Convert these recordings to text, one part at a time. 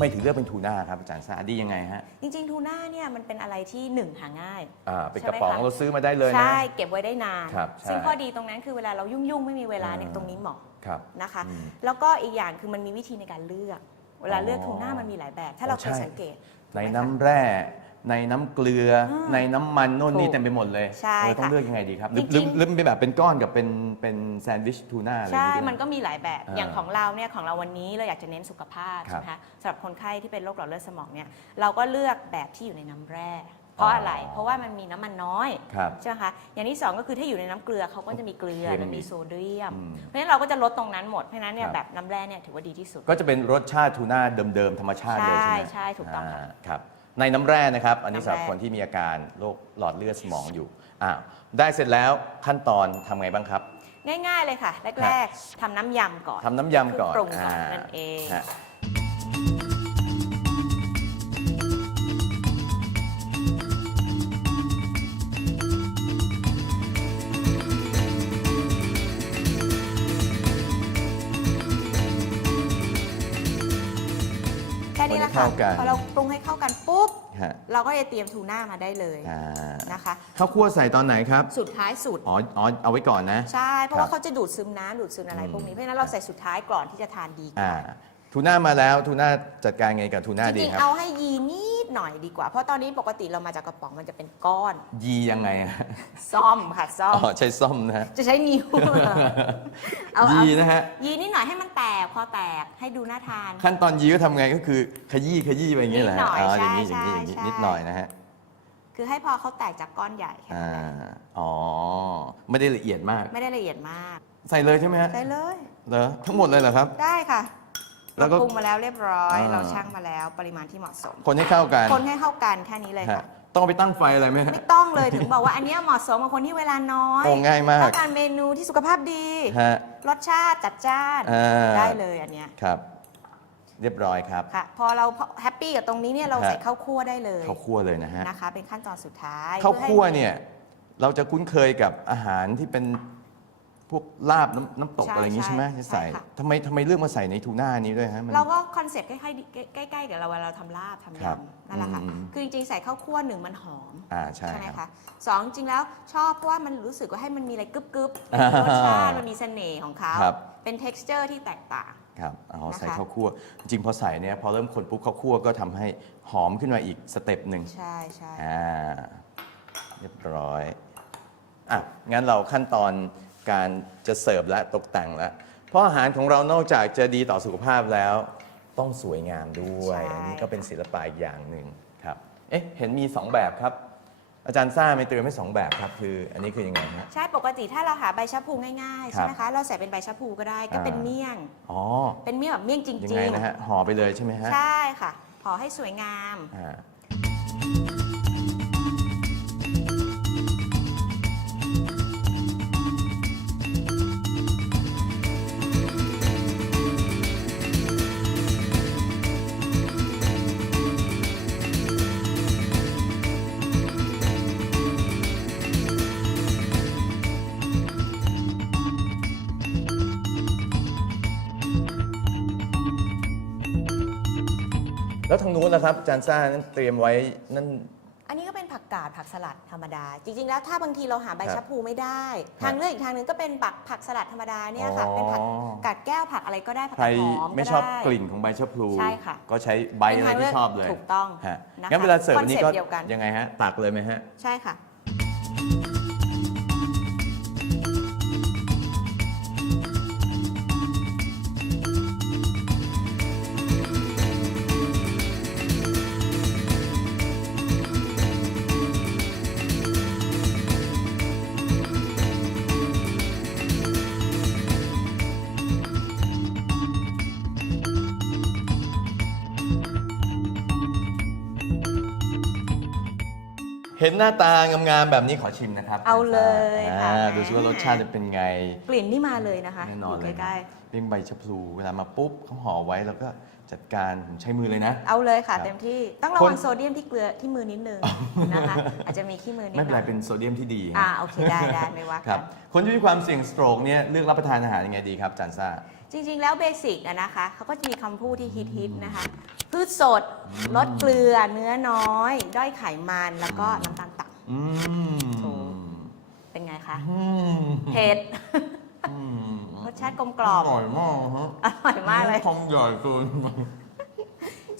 ไมถึงเลือกเป็นทูน่าครับอาจารย์ซ่าดียังไงฮะจริงๆทูน่าเนี่ยมันเป็นอะไรที่หนึ่งหาง่ายอ่าเป็นใช่กระไหมป๋องคะเราซื้อมาได้เลยนะ ใช่เก็บไว้ได้นาน ครับใช่ ซึ่งข้อดีตรงนั้นคือเวลาเรายุ่งๆ ไม่มีเวลาเนี่ยอ่าตรงนี้เหมาะครับ นะคะ อืมแล้วก็อีกอย่างคือมันมีวิธีในการเลือก เวลาเลือกอ๋อทูน่ามันมีหลายแบบ ถ้าเราอ๋อเคยใช่ สังเกตในถูกไหมคะ น้ำแร่ ในน้ำเกลืออ่าในน้ำมันโน่นนี่ถูกเต็มไปหมดเลยใช่เออต้องค่ะเลือกยังไงดีครับหรือจริงๆ หรือหรือเป็นแบบเป็นก้อนกับเป็นเป็นแซนด์วิชทูน่าอะไรอย่างใช่เงี้ยมันก็มีหลายแบบ อ่าอย่างของเราเนี่ย ของเราวันนี้เราอยากจะเน้นสุขภาพครับใช่ไหมคะสำหรับคนไข้ที่เป็นโรคหลอดเลือดสมองเนี่ย เราก็เลือกแบบที่อยู่ในน้ำแร่ เพราะอะไรเพราะว่ามันมีน้ำมันน้อยครับใช่ไหมคะ อย่างที่สองก็คือถ้าอยู่ในน้ำเกลือเขาก็จะมีเกลือเคมีมันมีโซเดียม อืม เพราะฉะนั้นเราก็จะลดตรงนั้นหมด เพราะฉะนั้นเนี่คยรับ แบบน้ำแร่เนี่ยถือว่าดีที่สุด ก็จะเป็นรสชาติทูน่าเดิมๆธรรมชาติเลยใช่ไหมใช่ใช่ถูกต้องค่ะาครับ ในน้ำแร่นะครับ อันนี้น้ำสำหแร่รับคนที่มีอาการโรคหลอดเลือดสมองอยู่อ้าวได้เสร็จแล้วขั้นตอนทำไงบ้างครับ ง่ายๆเลยค่ะ แรก ๆทำน้ำยำก่อนทำน้ำยำก่อนคือปรุงก่อนอ่านั่นเอง ฮะแค่นี้แหละคนให้ค่ะเข้ากันพอเราปรุงให้เข้ากันปุ๊บ ฮะเราก็จะเตรียมทูน่ามาได้เลยอ่านะคะข้าวคั่วใส่ตอนไหนครับ สุดท้ายสุด อ๋ออ๋อเอาไว้ก่อนนะ ใช่ เพราะครับว่าเขาจะดูดซึมน้ำดูดซึมอะไรอืมพวกนี้ เพราะฉะนั้นเราใส่สุดท้ายก่อนที่จะทานดีกอ่าว่าทูน่ามาแล้วทูน่าจัดการไงกับทูน่าจดีริงครัๆบ เอาให้ยีนิด หน่อยดีกว่า เพราะตอนนี้ปกติเรามาจากกระป๋องมันจะเป็นก้อน ยียังไงอะซ่อมค่ะซ่ออ๋มอใช้ซ่อมนะฮะ จะใช้นิ้วเอายีเอานะฮะ ยีนิดหน่อยให้มันแตกพอแตกให้ดูน่าทาน ขั้นตอนยีก็ทำไงก็คือขยี้ขยี้ไปอย่างนี้แหละนิดหน่อยอ๋ออย่างใช่นี้อย่างนี้อย่างนี้ใช่ นิดหน่อยนะฮะคือให้พอเขาแตกจากก้อนใหญ่แค่อ่านั้นแหละอ๋อไม่ได้ละเอียดมาก ไม่ได้ละเอียดมากใส่เลยใช่ไหมฮะได้เลย เหรอทั้งหมดเลยเหรอครับ ได้ค่ะ แล้เราวก็ปรุงมาแล้วเรียบร้อย อ่า เราชั่งมาแล้วปริมาณที่เหมาะสม คนให้เข้ากันคนให้เข้ากันแค่นี้เลยฮะค่ะ ต้องเอาไปตั้งไฟอะไรไหมฮะ ไม่ต้องเลยถึงบอกว่าอันเนี้ยเหมาะสมกับคนที่เวลาน้อยโอ้ง่ายมาก ต้องการเมนูที่สุขภาพดี ฮะ รสชาติจัดจ้านอ่า ได้เลยอันเนี้ยครับ เรียบร้อยครับ ค่ะ พอเราแฮปปี้กับตรงนี้เนี่ยเราฮะ ใส่ข้าวคั่วได้เลยข้าวคั่วเลยนะฮะนะคะ เป็นขั้นตอนสุดท้ายข้าวพื่อให้คั่วเนี่ย เราจะคุ้นเคยกับอาหารที่เป็น พวกลาบน้ำน้ำตกอะไรอย่างนี้ใช่ไหมที่ใส่ทำไมทำไมเลือกมาใส่ในทูน่านี้ด้วยฮะมัน เราก็คอนเซ็ปต์ใกล้ๆใกล้ๆกับเราเวลาเราทำลาบทำครับยำนั่นแหละค่ะ อืม คือจริงๆใส่ข้าวคั่วหนึ่งมันหอม อ่าใช่ไหมครับ คะสองจริงๆแล้วชอบเพราะว่ามันรู้สึกว่าให้มันมีอะไรกึบกึบๆอ่ารสชาติ มันมีเสน่ห์ของเขา ครับ เป็น t e x t อร์ที่แตกต่าง ครับอ๋อนะคะ ใส่ข้าวคั่ว จริงๆพอใส่เนี่ยพอเริ่มคนปุ๊บข้าวคั่วก็ทำให้หอมขึ้นมาอีกสเต็ปหนึ่ง ใช่ใช่ อ่าเรียบร้อย อะ งั้นเราขั้นตอน การจะเสิร์ฟและตกแต่งแล้วเพราะอาหารของเรานอกจากจะดีต่อสุขภาพแล้ว ต้องสวยงามด้วยอันนี้ก็เป็นศิลปะอีกอย่างหนึ่งครับเอ๊ะเห็นมี2แบบครับ อาจารย์ซ่าไม่เตือนไม่สองแบบครับ คืออันนี้คือยังไงฮะ ใช่ปกติถ้าเราหาใบชะพูง่ายๆ ใช่ไหมครัคะบเราใส่เป็นใบชะพูก็ได้ก็เป็นอ่า เมี่ยง อ๋อเป็นเมี่ยงแบบเมี่ยงจยังริไงงนะฮะห่อไปเลยใช่ไหมฮะๆ ใช่ค่ะขอให้สวยงาม อ่า ทางนู้นนะครับอาจารย์ซ่านั้นเตรียมไว้นั่น อันนี้ก็เป็นผักกาดผักสลัดธรรมดา จริง ๆ แล้วถ้าบางทีเราหาใบครับชะพูไม่ได้ครับทางเลือกอีกทางหนึ่งก็เป็นผักผักสลัดธรรมดาเนี่ยค่ะอ๋อเป็นผักกาดแก้วผักอะไรก็ได้ผักใครกาดหอมไม่ก็ชอบได้ กลิ่นของใบชะพลูใช่ค่ะก็ใช้ใบอะไรที่ชอบเลยถูกต้องฮะนะคะงั้นเวลาเสิร์ฟอันนี้ก็คอนเซ็ปต์เดียวกัน ยังไงฮะตักเลยไหมฮะ ใช่ค่ะ เห็นหน้าตางามๆแบบนี้ขอชิมนะครับเอาเลยอ่าค่ะดูซิว่ารสชาติจะเป็นไง กลิ่นนี่มาเลยนะคะแน่นอนยู่เลยใกล้เรื่องใบชะพลูเวลามาปุ๊บเขาห่อไว้แล้วก็จัดการผมใช้มือเลยนะเอาเลยค่ะ ครับเต็มที่ต้องระวังคน โซเดียมที่เกลือที่มือนิดนึงนะคะ อาจจะมีขี้มือนิดไม่เป็นหไรน่อยเป็นโซเดียมที่ดีอ่าโอเคได้ได้ไม่ว่าคกัรับน คนที่มีความเสี่ยงสโตรกเนี่ยเลือกรับประทานอาหารยังไงดีครับอาจารย์ซ่า จริงๆ แล้วเบสิกอะนะคะเขาก็จะมีคำพูดที่ฮิตๆนะคะ พืชสดลดเกลือเนื้อน้อย ด้อยไขมันแล้วก็น้ำตาลต่อืมถูกำเป็นไงคะอืมเผ็ดอืมรสชาติกลมกล่อมอร่อยมากฮะอร่อยมากเลยทำใหญ่เกิน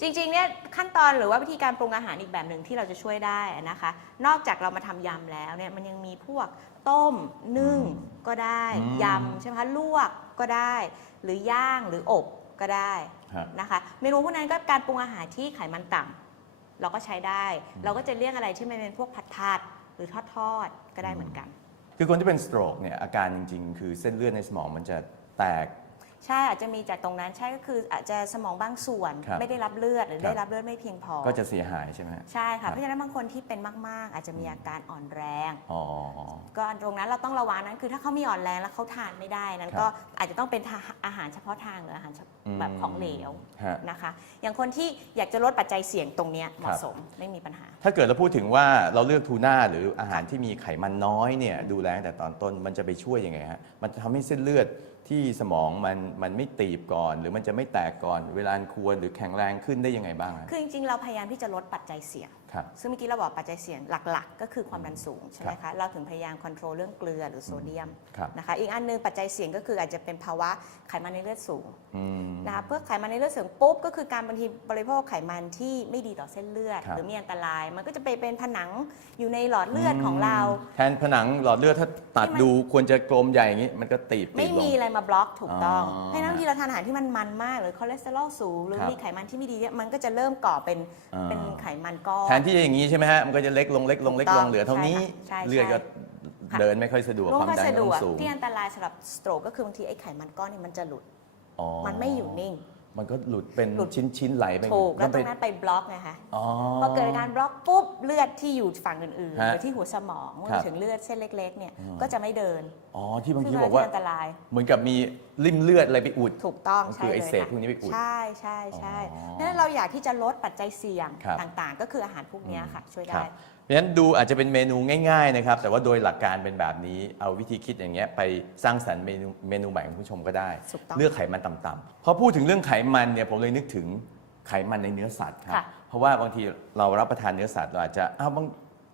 จริงๆเนี่ยขั้นตอนหรือว่าวิธีการปรุงอาหารอีกแบบหนึ่งที่เราจะช่วยได้นะคะ นอกจากเรามาทำยำแล้วเนี่ยมันยังมีพวกต้มนึ่งก็ได้อืม ยำใช่ไหมคะลวกก็ได้ หรือย่างหรืออบก็ได้ฮะ นะคะ เมนูพวกนั้นก็การปรุงอาหารที่ไขมันต่ำเราก็ใช้ได้ เราก็จะเลี่ยงอะไรที่มันเป็นพวกผัดผัดๆหรือทอดทอดๆก็ได้เหมือนกัน คือคนที่เป็นสโตรกเนี่ยอาการจริง ๆ คือเส้นเลือดในสมองมันจะแตก ใช่อาจจะมีจากตรงนั้นใช่ก็คืออาจจะสมองบางส่วนครับไม่ได้รับเลือดหรือครับ ได้รับเลือดไม่เพียงพอ ก็จะเสียหายใช่ไหมฮะ ใช่ครัค่ะบ เพราะฉะนั้นบางคนที่เป็นมาก ๆ อาจจะมีอาการอ่อนแรง อ๋อ ก็ตรงนั้นเราต้องระวังนั้นคือถ้าเขามีอ่อนแรงแล้วเขาทานไม่ได้นั้นครับก็อาจจะต้องเป็นทาอาหารเฉพาะทางหรืออาหารเฉพาะอืม แบบของเหลวฮะ นะคะ อย่างคนที่อยากจะลดปัจจัยเสี่ยงตรงเนี้ยเหครัมาะบสมไม่มีปัญหา ถ้าเกิดเราพูดถึงว่าเราเลือกทูน่าหรืออาหารที่มีไขมันน้อยเนี่ยดูแลตั้งแต่ตอนต้นมันจะไปช่วยยังไงฮะมันจะทำให้เส้นเลือด ที่สมองมันมันไม่ตีบก่อน หรือมันจะไม่แตกก่อน เวลาควรหรือแข็งแรงขึ้นได้ยังไงบ้างฮะ คือจริงๆ เราพยายามที่จะลดปัจจัยเสี่ยง ครับ ซึ่งเมื่อกี้เราบอกปัจจัยเสี่ยงหลักๆ ก็คือความดันสูงใช่ไหมคะ เราถึงพยายามควบคุมเรื่องเกลือหรือโซเดียมครับนะคะ อีกอันหนึงปัจจัยเสี่ยงก็คืออาจจะเป็นภาวะไขมันในเลือดสูงอืมนะคะเพื่อไขมันในเลือดสูงปุ๊บก็คือการบางทีบริโภคไขมันที่ไม่ดีต่อเส้นเลือดครับหรือมีอันตราย มันก็จะไปเป็นผนังอยู่ในหลอดเลือดของเรา แทนผนังหลอดเลือดถ้าตัดที่มันดูควรจะกลมใหญ่อย่างนี้ มันก็ตีบตีไม่บลมีงอะไรมาบล็อกถูกต้องอ๋อเพราะฉะนั้นบางทีเราทานอาหารที่มันมันมาก หรือคอเลสเตอรอลสูง หรือครับมีไขมันที่ไม่ดีเนี่ยมันก็จะเริ่มก่อเป็นอ่าเป็นไขมันก้อนแทนที่จะอย่างนี้ใช่ไหมฮะมันก็จะเล็กลงเล็กลงเล็กถูกลต้องงเหลือเท่านี้ใช่ค่ะใช่ เลือดก็ค่ะเดินไม่ค่อยสะดวกร่วความมดันสะดก็วกสูงที่อันตรายสำหรับสโตรกก็คือบางทีไอ้ไขมันก้อนนี่มันจะหลุด อ๋อ มันไม่อยู่นิ่ง มันก็หลุดเป็นหลุด ชิ้นชิ้นๆไหลไปถูกแล้วตไปรงนั้นไปบล็อกไงคะอ๋อพอเกิดการบล็อกปุ๊บเลือดที่อยู่ฝั่งอื่นๆฮะหรือที่หัวสมองรวครัมบถึงเลือดเส้นเล็กๆเนี่ยอืม ก็จะไม่เดินอ๋อที่บางทีซึ่งบอกว่าเป็นอันตรายเหมือนกับมีริ่มเลือดอะไรไปอุด ถูกต้องก็ใช่คือเลไอ้ยเศษค่ะพวกนี้ไปอุดใช่ใช่ใช่อ๋อเพราะฉะนั้นเราอยากที่จะลดปัจจัยเสี่ยงครับต่างๆ ก็คืออาหารพวกเนี้ยค่ะ ช่วยครัได้บเพ ราะฉะนั้นดูอาจจะเป็นเมนูง่ายๆนะครับ แต่ว่าโดยหลักการเป็นแบบนี้ เอาวิธีคิดอย่างเงี้ยไปสร้างสรรค์เมนูเมนูใหม่ของผู้ชมก็ได้ ถูกต้องเลือกไขมันต่ำๆพอพูดถึงเรื่องไขมันเนี่ยผมเลยนึกถึงไขมันในเนื้อสัตว์ครับ ค่ะ เพราะว่าบางทีเรารับประทานเนื้อสัตว์เราอาจจะอ้าวบาง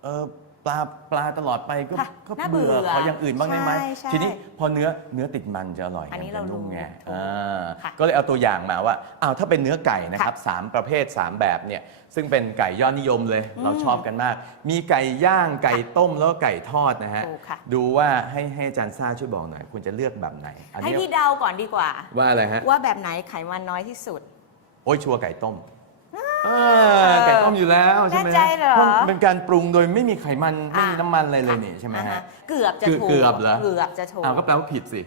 เออ ปลาปลาตลอดไปก็ค่ะก็น่าเบื่อเบื่อขออย่างอื่นบ้างได้ไหมใช่ใช่ทีนี้พอเนื้อเนื้อติดมันจะอร่อยอันนี้มัจะเรานุ่มไงรู้อ่าค่ะก็เลยเอาตัวอย่างมาว่าอ้าวถ้าเป็นเนื้อไก่นะครับสามประเภทสามแบบเนี่ยซึ่งเป็นไก่ยอดนิยมเลย เราชอบกันมาก มีไก่ย่างไก่ต้มแล้วก็ไก่ทอดนะฮะถูกค่ะ ดูว่าให้ให้อาจารย์ซ่าช่วยบอกหน่อยควรจะเลือกแบบไหนอันให้นี้พี่เดาก่อนดีกว่า ว่าอะไรฮะว่าแบบไหนไขมันน้อยที่สุด โอ้ยชัวร์ไก่ต้ม อ่าไก่ต้มอยู่แล้วใช่ไหมแน่ใจเหรอ พาะเป็นการปรุงโดยไม่มีไขมันไม่มีอะน้ำมันอะไรเลยนี่ใช่ไหมอ่าฮะเกือบจะเกือบถูกเกือบเหรอ เกือบจะถูกอ้าวก็แปลว่าผิดสิ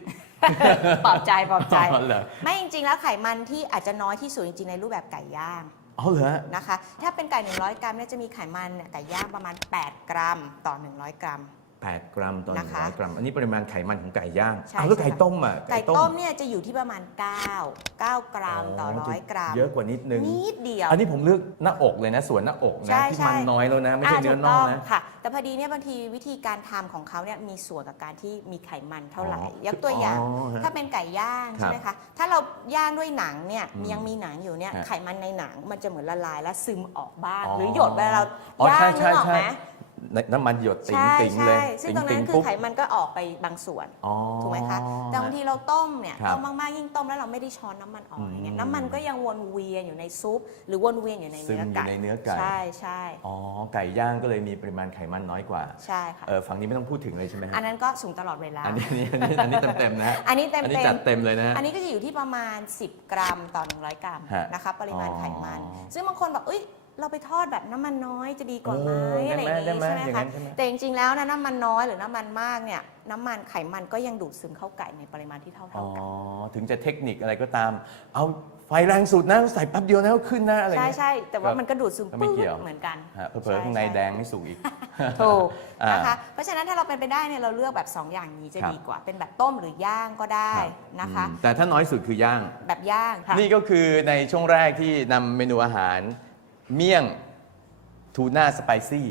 ปลอบใจปลอบใจ อ๋อเหรอ ไม่จริงๆ แล้วไขมันที่อาจจะน้อยที่สุดจริงๆ ในรูปแบบไก่ย่างอ๋อเหรอนะคะ ถ้าเป็นไก่ 100 กรัมเนี่ยจะมีไขมันเนี่ยไก่ย่างประมาณ 8 กรัมต่อ 100 กรัม 8 กรัมต่อนะคะ 100กรัม อันนี้ปริมาณไขมันของไก่ย่างใช่อ้าวแล้วใช่ไก่ต้มอะไก่ต้มเนี่ยจะอยู่ที่ประมาณ 9 9 กรัมต่อจะร้อยกรัม เยอะกว่านิดนึง นิดเดียว อันนี้ผมเลือกหน้าอกเลยนะ ส่วนหน้าอกนะ ใช่ที่ใช่ มันน้อยแล้วนะ ไม่ใช่เนื้อถูกน่ต้องงนะ ค่ะ แต่พอดีเนี่ยบางทีวิธีการทำของเขาเนี่ยมีส่วนกับการที่มีไขมันเท่าไหร่ อ๋อยกตัวอย่างอ๋อฮะ ถ้าเป็นไก่ย่างครับใช่ไหมคะ ถ้าเราย่างด้วยหนังเนี่ยอืมยังมีหนังอยู่เนี่ยฮะไขมันในหนังมันจะเหมือนละลายและซึมออกบ้าง อ๋อหรือหยดเวลาเราอ๋อย่างใช่นึกออกใช่ไหม น้ำมันหยดติ๋งใช่ติ๋งเลยใช่ซึ่งตรงนั้นติ๋คือปุ๊บไขมันก็ออกไปบางส่วน อ๋อ ถูกไหมคะ แต่บางทีเราต้มเนี่ยครับต้มมากๆยิ่งต้มแล้วเราไม่ได้ช้อนน้ำมันออกอย่างเงี้อืยม น้ำมันก็ยังวนเวียนอยู่ในซุป หรือวนเวียนอยู่ในซึมเนื้ออยู่ไก่ในเนื้อไก่ใช่ใช่อ๋อไก่ย่างก็เลยมีปริมาณไขมันน้อยกว่าใช่ค่ะ เออฝั่งนี้ไม่ต้องพูดถึงเลยใช่ไหมฮะอันนั้นก็สูงตลอดเวลา อันนี้อันนี้อันนี้อันนี้เต็มๆนะฮะอันนี้เต็มอันนี้เต็จัมดเต็มเลยนะฮะ อันนี้ก็จะอยู่ที่ประมาณ 10 กรัมต่อ 100 กรัมฮะนะคะปริมาณไขมัน อ๋อซึ่งบางคนบอกเอ้ย เราไปทอดแบบน้ำมันน้อยจะดีกว่าไหมเออได้อะไรไหมอย่างได้นี้ไหมใช่ไหมอย่างนั้คะนใช่ไหม แต่จริงๆแล้วนะน้ำมันน้อยหรือน้ำมันมากเนี่ยน้ำมันไขมันก็ยังดูดซึมเข้าไก่ในปริมาณที่เท่าอ๋อๆกัน ถึงจะเทคนิคอะไรก็ตาม เอาไฟแรงสุดนะ ใส่แป๊บเดียวนะก็ขึ้นนะอะไรใช่เงี้ย ใช่แต่ว่ามันก็ดูดซึมก็ไม่ปื๊เกี่ยว ดเหมือนกันฮะเผลอๆข้างในแดงไม่สุกอีก ถูกอ่านนะคะเพราะฉะนั้นถ้าเราเป็นไปได้เนี่ยเราเลือกแบบ 2 อย่างนี้จะครับดีกว่า เป็นแบบต้มหรือย่างก็ได้นะคะ อืมแต่ถ้าน้อยสุดคือย่าง แบบย่างค่ะ นี่ก็คือในช่วงแรกที่นำเมนูอาหาร เมี่ยงทูน่าสไปซี่